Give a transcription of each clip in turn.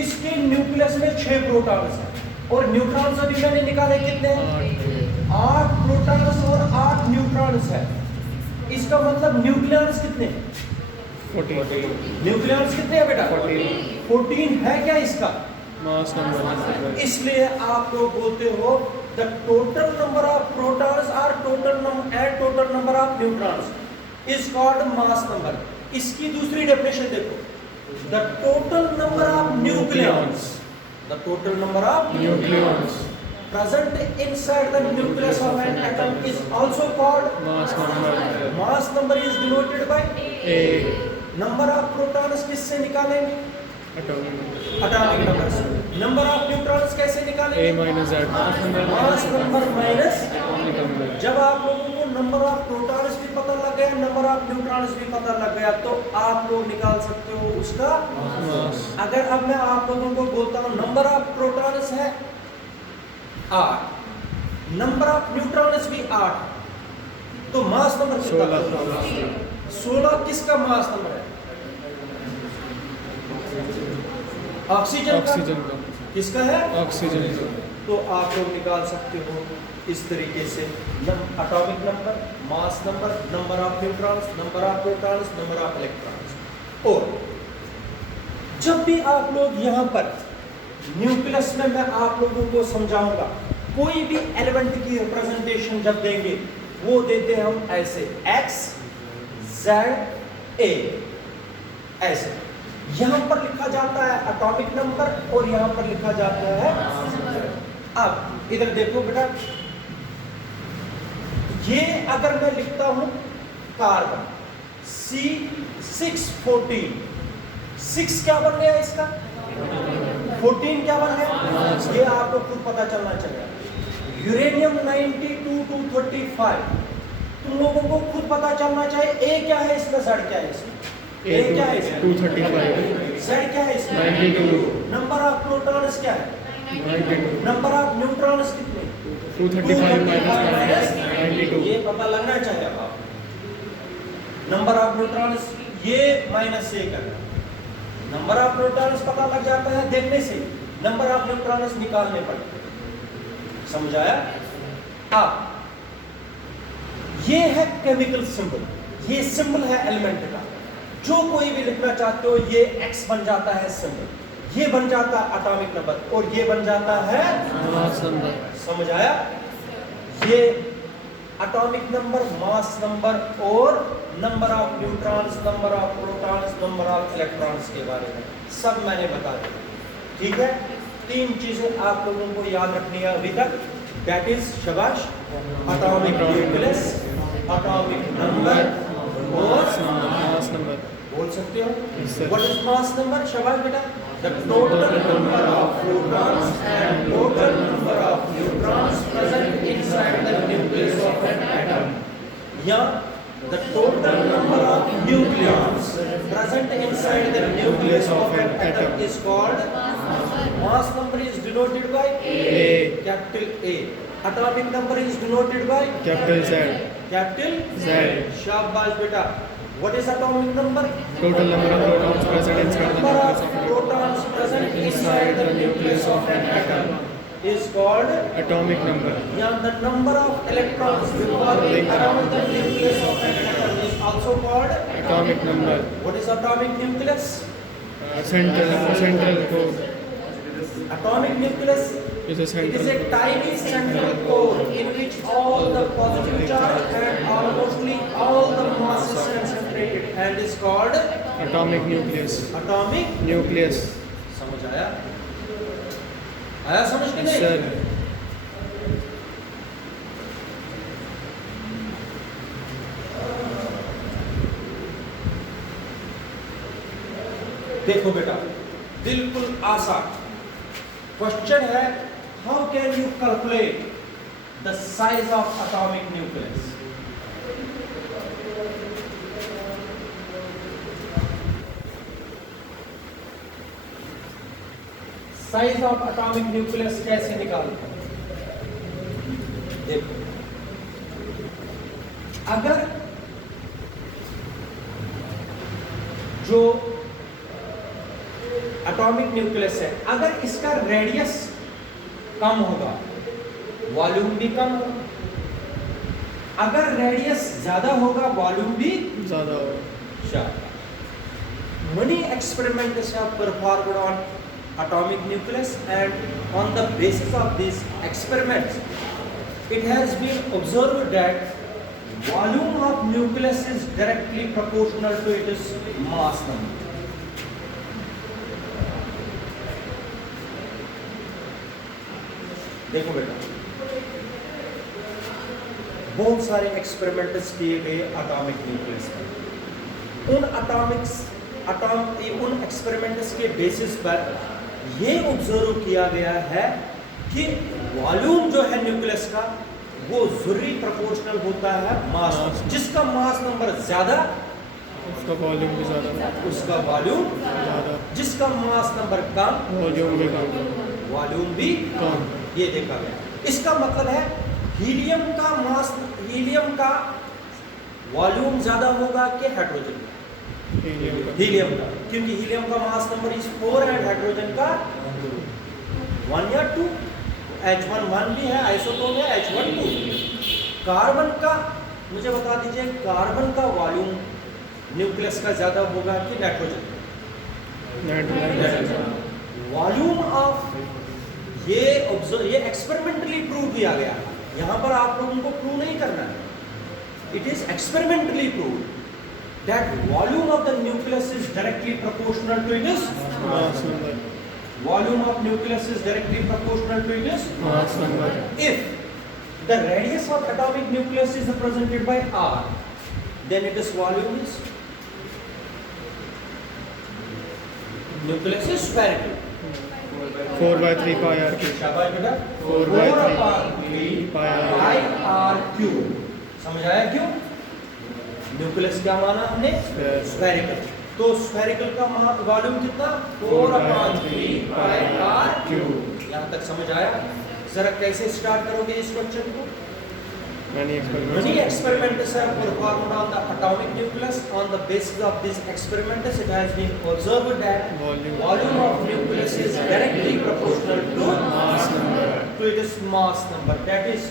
इसके न्यूक्लियस में 6 प्रोटॉन्स हैं और न्यूट्रॉन्स अभी मैंने निकाले कितने? 8 प्रोटॉन्स और 8 न्यूट्रॉन्स है। इसका मतलब न्यूक्लियस कितने? 14। न्यूक्लियस कितने है बेटा? 14 है क्या इसका मास नंबर? इसलिए आप लोग बोलते हो the total number of protons और total number of neutrons is called mass number. इसकी दूसरी डेफिनेशन देखो, the total number of nucleons, the total number of nucleons present inside the nucleus of an atom is also called mass number. mass number is denoted by A number of protons किससे निकालेंगे? Atomic atomic number से। number of neutrons कैसे ए निकालेंगे? Minus Z mass number minus। Atomic number. जब आप लोगों को number of protons भी पता लग गया, नंबर ऑफ न्यूट्रॉन्स भी पता लग गया, तो आप लोग निकाल सकते हो उसका मास। अगर अब मैं आप लोगों को बोलता हूँ नंबर ऑफ प्रोटॉन्स है 8, नंबर ऑफ न्यूट्रॉन्स भी 8, तो मास नंबर कितना? 16 किसका मास नंबर है? ऑक्सीजन ऑक्सीजन का। किसका है? ऑक्सीजन का। तो आप लोग निकाल सकते हो इस तरीके से atomic number, mass number, number of neutrons, number of protons, number of electrons. और जब भी आप लोग यहाँ पर न्यूक्लियस में मैं आप लोगों को समझाऊंगा, कोई भी एलिमेंट की रिप्रेजेंटेशन जब देंगे वो देते हैं हम ऐसे x z a, ऐसे यहां पर लिखा जाता है एटॉमिक नंबर और यहां पर लिखा जाता है। अब इधर देखो बेटा, ये अगर मैं लिखता हूं कार्बन C614, 6 क्या बन गया इसका? 14 क्या बन गया? ये आपको खुद पता चलना चाहिए। यूरेनियम 92 to 35, तुम लोगों को खुद पता चलना चाहिए ए क्या है इसमें, जेड क्या है इसमें। ए क्या है इसमें? 235। जेड क्या है इसमें? 92। नंबर ऑफ प्रोटॉन्स क्या है? 92। नंबर ऑफ न्यूट्रॉन्स कितने? 235 माइनस 92। ये पता लगना चाहिए आप। नंबर ऑफ न्यूट्रॉन्स ये माइनस ए करना, नंबर ऑफ प्रोटॉन्स पता लग जाता है देखने से, नंबर ऑफ न्यूट्रॉन्स निकालने पड़ते हैं। समझाया? अब ये है केमिकल सिंबल, ये सिंबल है एलिमेंट का। जो कोई भी लिखना चाहते हो ये x बन जाता है सिंबल, ये बन जाता है एटॉमिक नंबर और ये बन जाता है मास नंबर। समझ आया? ये एटॉमिक नंबर, मास नंबर और number of neutrons, number of protons, number of electrons के बारे में सब मैंने बता दिया। ठीक है, 3 चीजें आप लोगों को याद रखनी है अभी तक, दैट इज शाबाश, एटॉमिक न्यूक्लियस, एटॉमिक नंबर और मास नंबर। बोल सकते हो Yes, sir. What is mass number? शाबाश बेटा। The total number of protons and total number of neutrons present inside the nucleus of an atom, या the total number of nucleons present inside the nucleus of an atom is called mass number is denoted by A, capital A, atomic number is denoted by capital Z, capital Z। शाबाश बेटा। What is atomic number? Total number of protons present inside the Number nucleus of of an protons present inside the nucleus of an atom is called, atomic number. yeah, the number of electrons revolving around the nucleus of an atom is also called. Atomic number. What is atomic nucleus? Central core Atomic nucleus, is a it is central a tiny central core in which all the positive charge and almostly all the mass is concentrated and is called atomic nucleus. atomic. Nucleus. समझ आया? आया समझ के Yes, नहीं? sir. देखो बेटा, बिल्कुल आसान क्वेश्चन है, how can you calculate the size of atomic nucleus? Size of atomic nucleus कैसे निकालते हैं? देखो, अगर जो एटॉमिक न्यूक्लियस है, अगर इसका रेडियस कम होगा वॉल्यूम भी कम होगा, अगर रेडियस ज्यादा होगा वॉल्यूम भी ज़्यादा होगा। Many experiments have performed on atomic nucleus, and on the basis of these experiments, it has been observed that volume of nucleus is directly proportional to its mass number. देखो बेटा, बहुत सारे experiments किए गए atomic nucleus पर। उन experiments के basis पर यह ऑब्जर्व किया गया है कि वॉल्यूम जो है न्यूक्लियस का वो जरूरी प्रोपोर्शनल होता है मास, जिसका मास नंबर ज्यादा उसका वॉल्यूम भी ज़्यादा, उसका वॉल्यूम ज़्यादा, जिसका मास नंबर कम वॉल्यूम भी कम, वॉल्यूम भी कम। ये देखा गया। इसका मतलब है हीलियम का वॉल्यूम ज्यादा होगा कि हाइड्रोजन का? हीलियम का, क्योंकि हीलियम का मास नंबर इज 4 एंड हाइड्रोजन का 1 या 2। H1 1 भी है, आइसोटोप है H1 2। कार्बन का मुझे बता दीजिए, कार्बन का वॉल्यूम न्यूक्लियस का ज्यादा होगा कि नाइट्रोजन? वॉल्यूम ऑफ ये एक्सपेरिमेंटली प्रूव किया गया। यहाँ पर आप लोगों को प्रूव नहीं करना है, it is experimentally prove that volume of the nucleus is directly proportional to its mass number, volume of nucleus is directly proportional to its mass number. if the radius of atomic nucleus is represented by r, then its volume is nucleus is spherical। 4/3 pi r cube। शाबाश बेटा, 4/3 pi pi r cube। समझ आया क्यों? Nucleus क्या माना हमने? Spherical. तो spherical का वॉल्यूम कितना? 4/3 pi r cube। यहाँ तक समझ आया? जरा कैसे स्टार्ट करोगे इस क्वेश्चन को? Many Many experiments have performed on the atomic nucleus. On the basis of these experiments, it has been observed that volume of nucleus is directly proportional to mass number, to its mass number. That is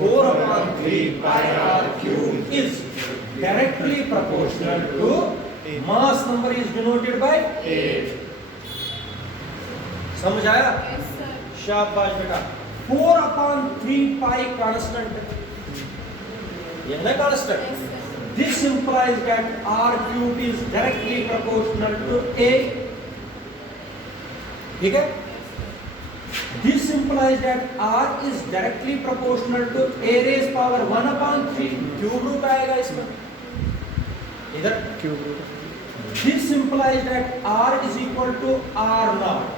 4/3 pi r cube is directly proportional to mass number is denoted by 8। समझ आया? शाबाश बेटा। 4/3 pi constant, ये है constant। This implies that r cube is directly proportional to a, ठीक है? This implies that r is directly proportional to a raised power 1/3। Cube root आएगा इसमें इधर। Cube root. This implies that r is equal to r naught।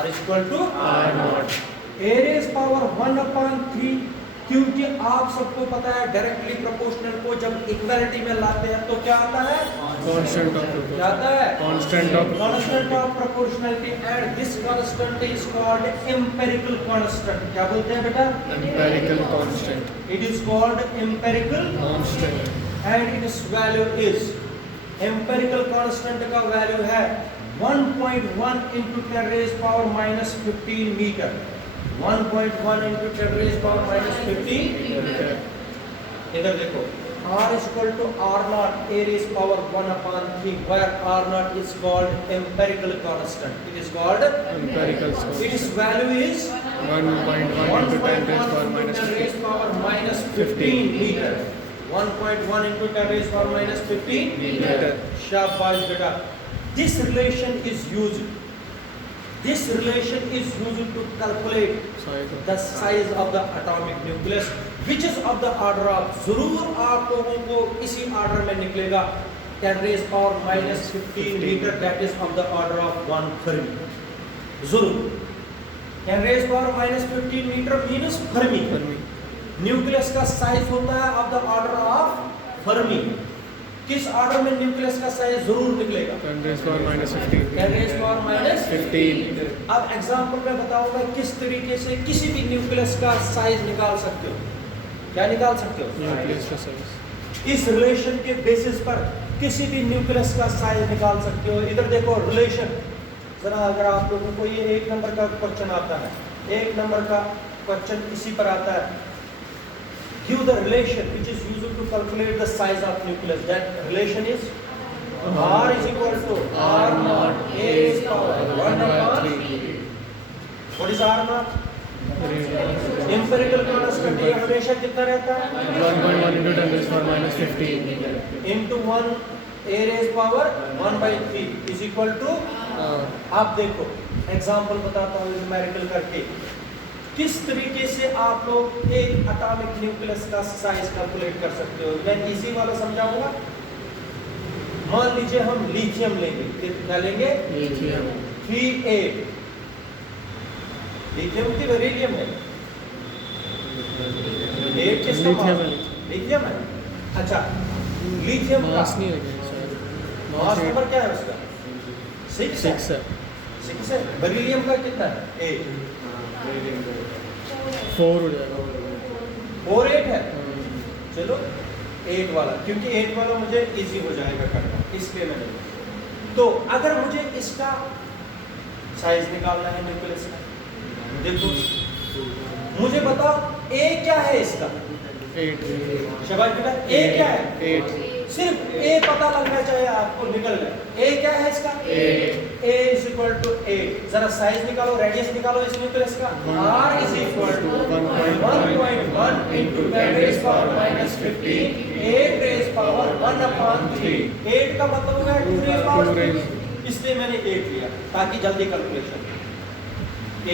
r is equal to r naught। a raised power 1/3, क्योंकि आप सबको पता है directly proportional को जब इक्वालिटी में लाते हैं तो क्या आता है? कांस्टेंट ऑफ क्या आता है? Constant of proportionality. And this constant is called empirical constant. क्या बोलते हैं बेटा? Empirical constant. It is called empirical constant. And its value is, empirical constant का वैल्यू है 1.1 into 10 raised power minus 15 metre. 1.1 into 10 raised power minus 15। इधर देखो, r is equal to r naught a raised power 1/3, where r naught is called empirical constant। It is called empirical constant. its value is 1.1 into 10 raised power minus 10 15। raised power minus 15 meter। 1.1 into 10 raised power minus 15 metre. शाबाश बेटा। This relation is used to calculate the size of the atomic nucleus, which is of the order of, जरूर आप लोगों को इसी order में निकलेगा 10 raised power minus 15 metre, that is of the order of 1 Fermi। जरूर 10 raised power minus 15 metre means Fermi। Nucleus का size होता है of the order of Fermi। किस ऑर्डर में न्यूक्लियस का साइज जरूर निकलेगा? 10 raised power minus 15। 10 raised power minus 15। अब एग्जांपल में बताऊंगा किस तरीके से किसी भी न्यूक्लियस का साइज निकाल सकते हो। क्या निकाल सकते हो? न्यूक्लियस का साइज। इस रिलेशन के बेसिस पर किसी भी न्यूक्लियस का साइज निकाल सकते हो। इधर देखो रिलेशन, जरा अगर आप लोगों को ये 1 नंबर का क्वेश्चन आता है, 1 नंबर का क्वेश्चन इसी पर आता है, give the relation which is used to calculate the size of nucleus, that relation is r is equal to r naught a is power 1 upon, what is r naught? Empirical constant ये हमेशा कितना रहता है? 1.1 into 10 raised power minus 15 into 1 a raised power 1/3 is equal to, आप देखो example बताता हूँ numerical करके, किस तरीके से आप लोग एक एटॉमिक न्यूक्लियस का साइज कैलकुलेट कर सकते हो। मैं इसी वाला समझाऊंगा। मान लीजिए हम लिथियम लेंगे, क्या लेंगे? lithium 3A। लिथियम की बेरिलियम है, 8 किसका लिथियम मास? है। लिथियम है। अच्छा, लिथियम का मास नहीं होगा शायद मास नंबर क्या है उसका? 6 है। 6 है 6 है। बेरिलियम का कितना है? 8। 4 हो जाएगा 4 8 है। चलो 8 वाला, क्योंकि 8 वाला मुझे इजी हो जाएगा करना, इसलिए मैंने। तो अगर मुझे इसका साइज निकालना है न्यूक्लियस का, देखो मुझे बताओ A क्या है इसका? 8 शाबाश बेटा, A क्या है? 8 सिर्फ A पता लगना चाहिए आपको, निकल गया। A क्या है इसका? A is equal to 8। जरा साइज निकालो, रेडियस निकालो इस न्यूक्लियस का। R is equal to 1.1 into 10 raised power minus 15, 8 raised power 1/3। 8 का मतलब हो गया 2 raised power 3, इसलिए मैंने 8 लिया ताकि जल्दी कैलकुलेशन।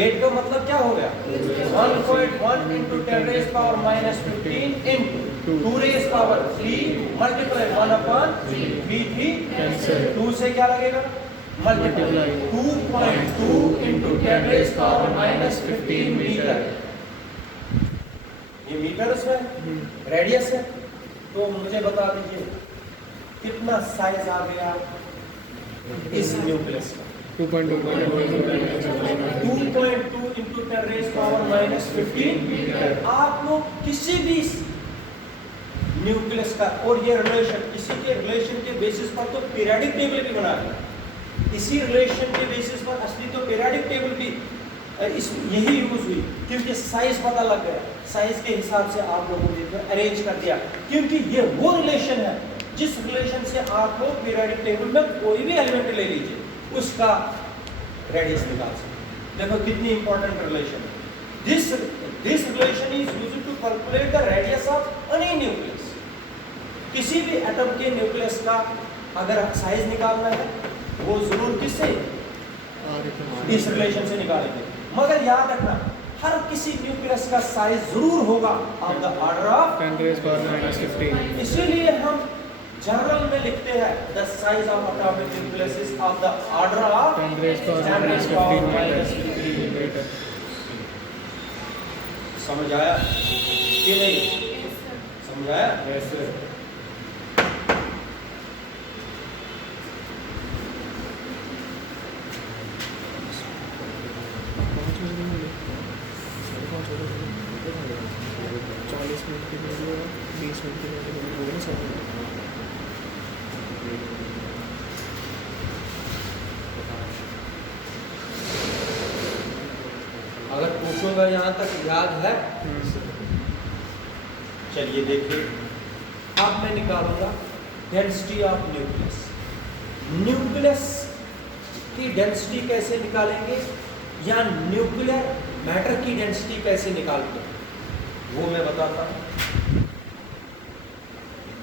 8 का मतलब क्या हो गया? 1.1 into 10 raised power minus 15 into 2 raised power 3 multiply 1/3 V3 cancel 2 से क्या लगेगा? Multiply 2.2 into 10 raised power minus 15 metre. ये मीटर है, रेडियस है। तो मुझे बता दीजिए कितना साइज आ गया इस न्यूक्लियस का? 2.2 into 10 raised power minus 15। आप लोग किसी भी न्यूक्लियस का और ये रिलेशन, इसी के रिलेशन के बेसिस पर तो पीरियोडिक टेबल भी बना है। इसी रिलेशन के बेसिस पर असली तो पीरियोडिक टेबल भी इस यही यूज हुई, क्योंकि साइज पता लग गया, साइज के हिसाब से आप लोगों ने अरेंज कर दिया, क्योंकि ये वो रिलेशन है जिस रिलेशन से आप लोग पीरियोडिक टेबल में कोई भी एलिमेंट ले लीजिए उसका रेडियस निकाल सकते। देखो कितनी इंपॉर्टेंट रिलेशन है। This relation is used to calculate the radius of any nucleus. किसी भी एटम के न्यूक्लियस का अगर साइज निकालना है वो जरूर किससे? इस रिलेशन से निकालेंगे। मगर याद रखना हर किसी न्यूक्लियस का साइज जरूर होगा of the order of 10 raised power minus 15 इसीलिए हम जनरल में लिखते हैं the size of atomic nucleus is of the order of 10 raised power minus 15 metre. समझ आया कि नहीं? समझ आया? अगर पूछूंगा यहाँ तक याद है? चलिए देखिए, अब मैं निकालूंगा डेंसिटी ऑफ न्यूक्लियस। न्यूक्लियस की डेंसिटी कैसे निकालेंगे या न्यूक्लियर मैटर की डेंसिटी कैसे निकालते हैं वो मैं बताता हूं।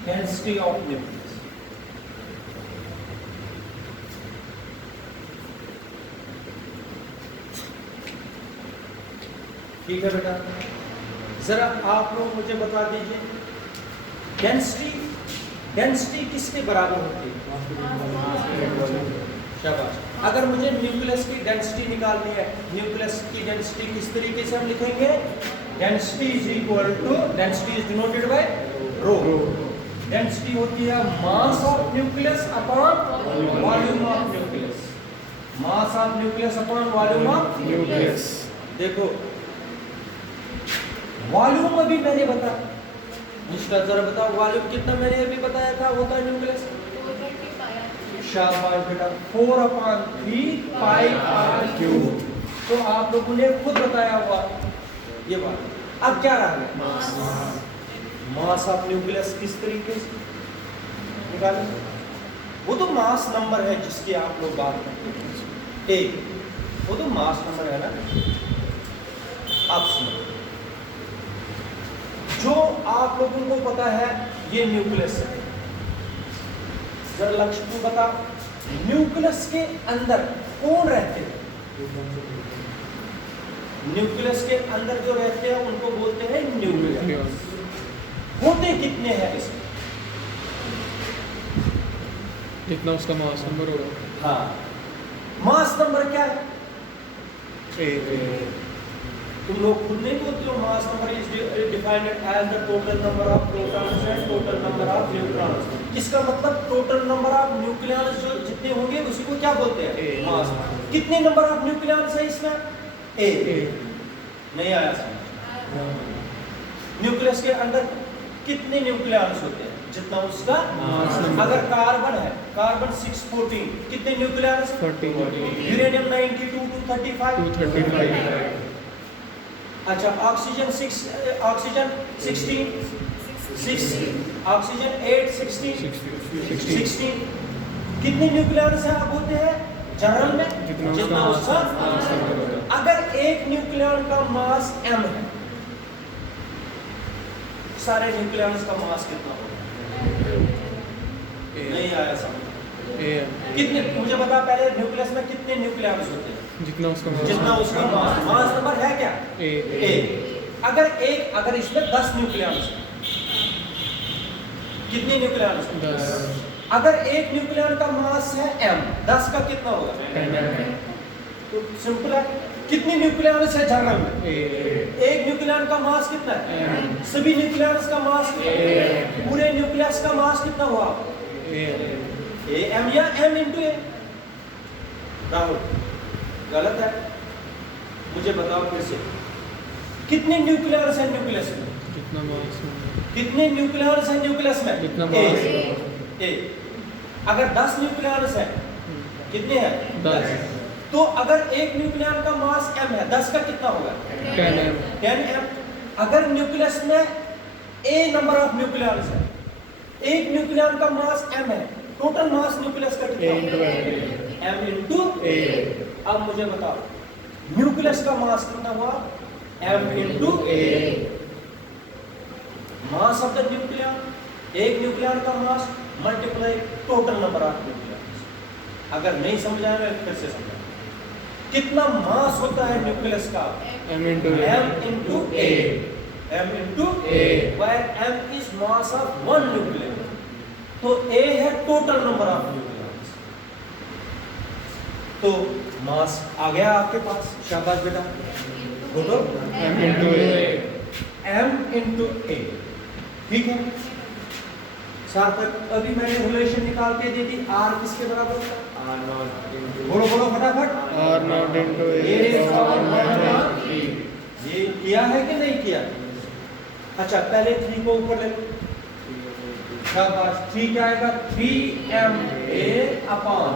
डेंसिटी ऑफ न्यूक्लियस, ठीक है बेटा, जरा आप लोग मुझे बता दीजिए डेंसिटी किसके बराबर होती है? शाबाश। अगर मुझे न्यूक्लियस की डेंसिटी निकालनी है, न्यूक्लियस की डेंसिटी किस तरीके से हम लिखेंगे? Density is equal to, density is denoted by rho. Density होती है mass of nucleus upon volume of nucleus. Mass of nucleus upon volume of nucleus. देखो वॉल्यूम अभी मैंने बताया, इसका जरा बताओ वॉल्यूम कितना मैंने अभी बताया था, वो था न्यूक्लियस शाबाश बेटा 4/3 पाई आर क्यूब। तो आप लोगों ने खुद बताया हुआ ये बात। अब क्या रह गया? मास ऑफ न्यूक्लियस किस तरीके से निकालें? वो तो मास नंबर है जिसकी आप लोग बात करते हैं, ए, वो तो मास नंबर है ना। आप सुनो, जो आप लोगों को पता है ये न्यूक्लियस है। जरा लक्ष्य को बता, न्यूक्लियस के अंदर कौन रहते हैं? न्यूक्लियस के अंदर जो रहते हैं उनको बोलते हैं न्यूक्लियस। होते कितने हैं इसमें? जितना उसका मास नंबर होगा। हाँ, मास नंबर क्या है? तुम लोग खुद नहीं बोलते हो mass number is defined as the total number of protons and total number of neutrons. इसका मतलब टोटल नंबर ऑफ न्यूक्लियस जो जितने होंगे उसी को क्या बोलते हैं? मास। कितने नंबर ऑफ न्यूक्लियस है इसमें? ए। नहीं आया समझ? न्यूक्लियस के अंदर कितने न्यूक्लियस होते हैं? जितना उसका मास। अगर कार्बन है, कार्बन 614, कितने न्यूक्लियस? 40। यूरेनियम 92 235। अच्छा, ऑक्सीजन 16, ऑक्सीजन 8 16। कितने न्यूक्लियस है आप बोलते हैं जनरल में? जितना उसका मास। अगर एक न्यूक्लियन का मास m है, सारे न्यूक्लियस का मास कितना होगा? नहीं आया समझ? कितने? मुझे बता पहले, न्यूक्लियस में कितने न्यूक्लियस होते हैं? जितना उसका मास। जितना उसका मास। मास नंबर है क्या? ए। अगर इसमें 10 न्यूक्लियस है, कितने न्यूक्लियस? 10। अगर एक न्यूक्लियन का मास है m, 10 का कितना होगा? 10। तो सिंपल है। कितने न्यूक्लियस है जनरल में? एक न्यूक्लियन का मास कितना है? सभी न्यूक्लियस का मास कितना है? पूरे न्यूक्लियस का मास कितना हुआ? ए एम या m इंटू ए? राहुल गलत है, मुझे बताओ फिर से। कितने न्यूक्लियस है न्यूक्लियस में? जितना मास। कितने न्यूक्लियस है न्यूक्लियस में? जितना मास। ए। अगर 10 न्यूक्लियस है, कितने हैं? 10। तो अगर एक न्यूक्लियन का मास m है, 10 का कितना होगा? 10m। अगर न्यूक्लियस में a नंबर ऑफ न्यूक्लियस है, एक न्यूक्लियन का मास m है, टोटल मास न्यूक्लियस का कितना होगा? m into a। अब मुझे बताओ न्यूक्लियस का मास कितना हुआ? m into a। Mass of the nucleon, एक न्यूक्लियन का मास multiply total number of nucleus. अगर नहीं समझ आया मैं फिर से समझा। कितना मास होता है न्यूक्लियस का? m into a। m into a, where m is mass of one nucleus। तो a है टोटल नंबर ऑफ न्यूक्लियस। तो मास आ गया आपके पास, शाबाश बेटा, बोलो m into a। m into a। ठीक है सार्थक, अभी मैंने रिलेशन निकाल के दे दी। r किसके बराबर होता है? बोलो बोलो फटाफट। r0 into a। ये किया है कि नहीं किया? अच्छा, पहले 3 को ऊपर ले लो। शाबाश, 3 क्या आएगा? 3ma अपॉन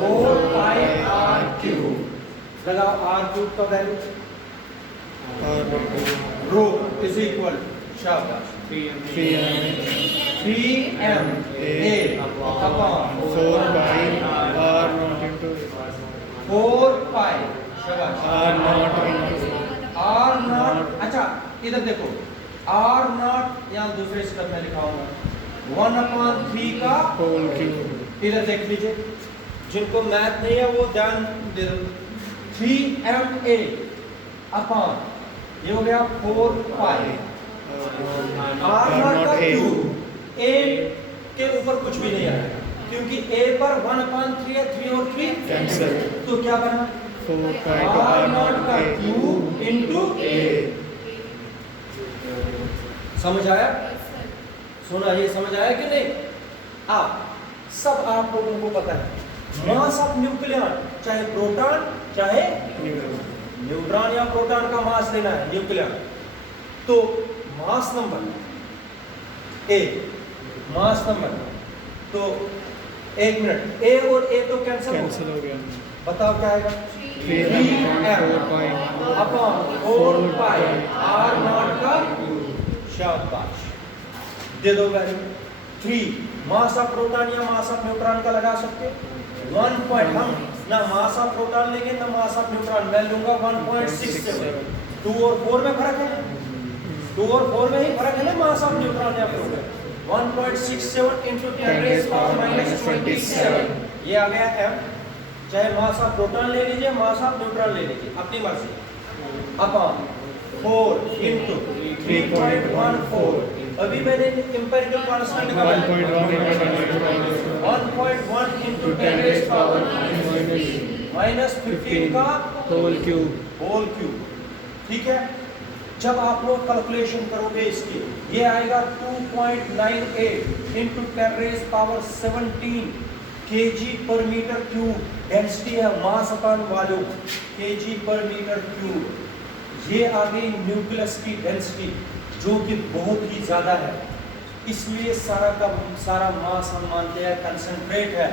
4 पाई r क्यूब। लगाओ r क्यूब का वैल्यू, रो इज इक्वल, शाबाश, 3ma अपॉन 4 पाई r0 इंटू 4 पाई, शाबाश, r0 इंटू r0। अच्छा इधर देखो, r0 यहाँ दूसरे स्टेप में लिखाऊंगा 1/3 का होल क्यूब। इधर देख लीजिए, जिनको मैथ नहीं है वो ध्यान दे दो। 3ma अपॉन ये हो गया 4 पाई r0 का क्यूब। a के ऊपर कुछ भी नहीं आएगा क्योंकि a पर 1/3 है, 3 और 3 कैंसिल। तो क्या बना? 4 पाई r0 का क्यूब इंटू a। समझ आया? सुना, ये समझ आया कि नहीं? आप सब आप लोगों को पता है मास ऑफ न्यूक्लियन, चाहे प्रोटॉन चाहे न्यूट्रॉन या प्रोटॉन का मास लेना है न्यूक्लियन, तो mass number A, mass number, तो एक मिनट, ए और ए तो कैंसिल कैंसिल हो गया। बताओ क्या आएगा? 3m upon 4 pi are not का शाबाश, दे दो वैल्यू 3। मास ऑफ प्रोटॉन या मास ऑफ न्यूट्रॉन का लगा सकते 1 पॉइंट, हम ना मास ऑफ प्रोटॉन लेंगे ना मास ऑफ न्यूट्रॉन, मैं लूंगा 1.67। 2 और 4 में फर्क है, 2 और 4 में ही फर्क है ना मास ऑफ न्यूट्रॉन या proton. 1.67 into 10 raised power minus 27, ये आ गया m। चाहे मास ऑफ प्रोटॉन ले लीजिए, मास ऑफ न्यूट्रॉन ले लीजिए, अपनी मर्जी, अपॉन 4 into 3.14। अभी मैंने इंपेरिकल कांस्टेंट निकाला 1.1 into 10 raised power minus 15 का होल क्यूब। ठीक है, जब आप लोग कैलकुलेशन करोगे इसकी, ये आएगा 2.98 into 10 raised power 17 kg per meter cube। Density है mass upon volume, kg per meter cube। ये आ गई न्यूक्लियस की डेंसिटी, जो कि बहुत ही ज्यादा है, इसलिए सारा का सारा मास हम मानते हैं कंसंट्रेट है।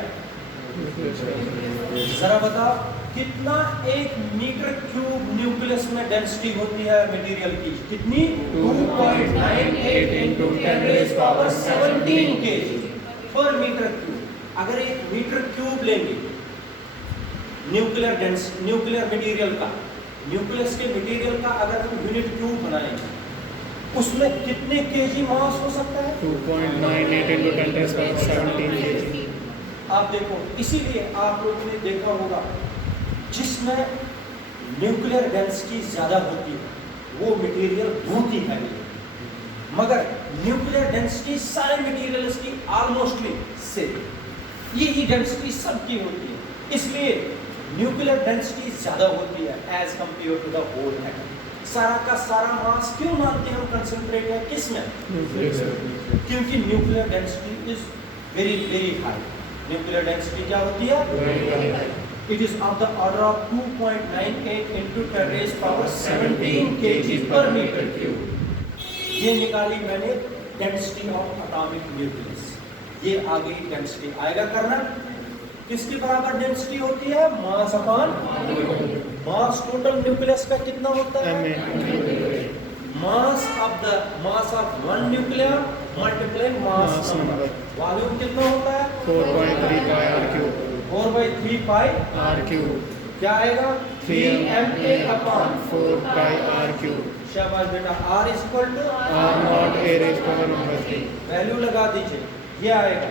जरा बताओ कितना 1 मीटर क्यूब न्यूक्लियस में डेंसिटी होती है मटेरियल की, कितनी? 2.98 into 10 raised power 17 kg पर मीटर क्यूब। अगर 1 मीटर क्यूब लेंगे न्यूक्लियर मटेरियल का, न्यूक्लियस के मटेरियल का अगर हम यूनिट क्यूब बनाएंगे, उसमें कितने केजी मास हो सकता है? 2.98 into 10 raised power 17 kg। आप देखो, इसीलिए आप लोगों ने देखा होगा जिसमें न्यूक्लियर डेंसिटी ज्यादा होती है वो मटेरियल बहुत ही हैवी है, मगर न्यूक्लियर डेंसिटी सारे मटेरियल्स की ऑलमोस्टली सेम, यही डेंसिटी सबकी होती है, इसलिए न्यूक्लियर डेंसिटी ज्यादा होती है as compare to the whole atom. सारा का सारा मास क्यों मानते हैं हम कंसंट्रेट है किसमें? क्योंकि nuclear density is very very high. Nuclear density क्या होती है? It is of the order of 2.98 into 10 raised power 17 kg per meter cube। ये निकाली मैंने डेंसिटी ऑफ एटॉमिक न्यूक्लियस, ये आ गई डेंसिटी। आएगा करना किसकी बराबर डेंसिटी होती है? Mass upon mass. Total nucleus का कितना होता है? Mass of 1 nuclear multiply mass number. Volume कितना होता है? 4/3 pi r cube। 4/3 pi r cube क्या आएगा? 3ma upon 4 pi r cube। शाबाश बेटा। r is equal to r naught a raised power number 3। Value लगा दीजिए, ये आएगा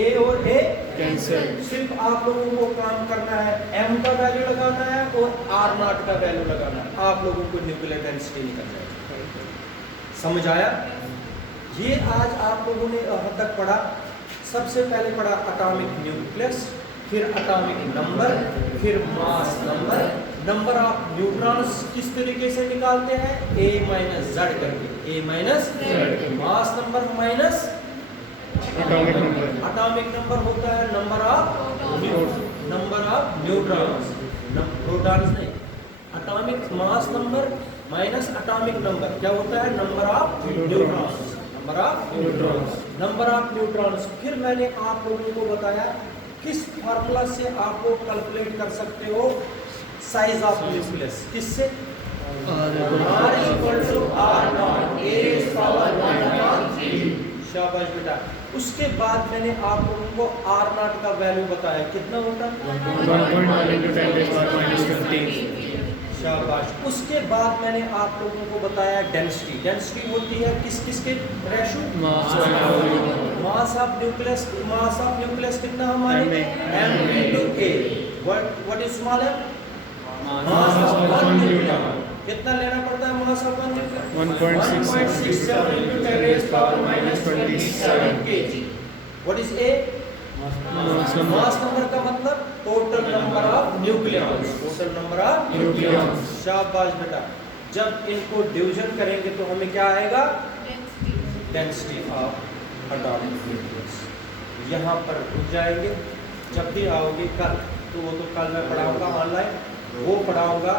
a और a कैंसिल। सिर्फ आप लोगों को काम करना है, m का वैल्यू लगाना है और r नॉट का वैल्यू लगाना है, आप लोगों को न्यूक्लियर डेंसिटी निकल जाएगी। समझ आया? ये आज आप लोगों ने यहाँ तक पढ़ा। सबसे पहले पढ़ा एटॉमिक न्यूक्लियस, फिर एटॉमिक नंबर, फिर mass number. Number of neutrons किस तरीके से निकालते हैं? a माइनस z करके, a minus mass number minus atomic number. Atomic number होता है नंबर ऑफ न्यूट्रॉन्स, प्रोटॉन्स नहीं। Atomic mass number minus atomic number क्या होता है? Number of neutrons, number of neutrons. फिर मैंने आप लोगों को बताया किस फार्मूला से आप लोग कैलकुलेट कर सकते हो साइज ऑफ न्यूक्लियस, किससे? r equal to r naught a raised power 1/3। शाबाश बेटा। उसके बाद मैंने आप लोगों को r नॉट का वैल्यू बताया, कितना होता है? 1.1 into 10 raised power minus 15। शाबाश। उसके बाद मैंने आप लोगों को बताया डेंसिटी। डेंसिटी होती है किस के रेशो? मास ऑफ न्यूक्लियस कितना हमारे? m into a। What is small है? Mass of 1 nucleon. कितना लेना पड़ता है mass of 1 nucleon? 1.67 into 10 raised power minus 27 kg। What is a? Mass number का मतलब total number of nucleons, total number of nucleons. शाबाश बेटा। जब इनको डिवीजन करेंगे तो हमें क्या आएगा? Density of atomic nucleus. यहाँ पर रुक जाएंगे, जब भी आओगे कल, तो वो तो कल मैं पढ़ाऊंगा ऑनलाइन, वो पढ़ाऊंगा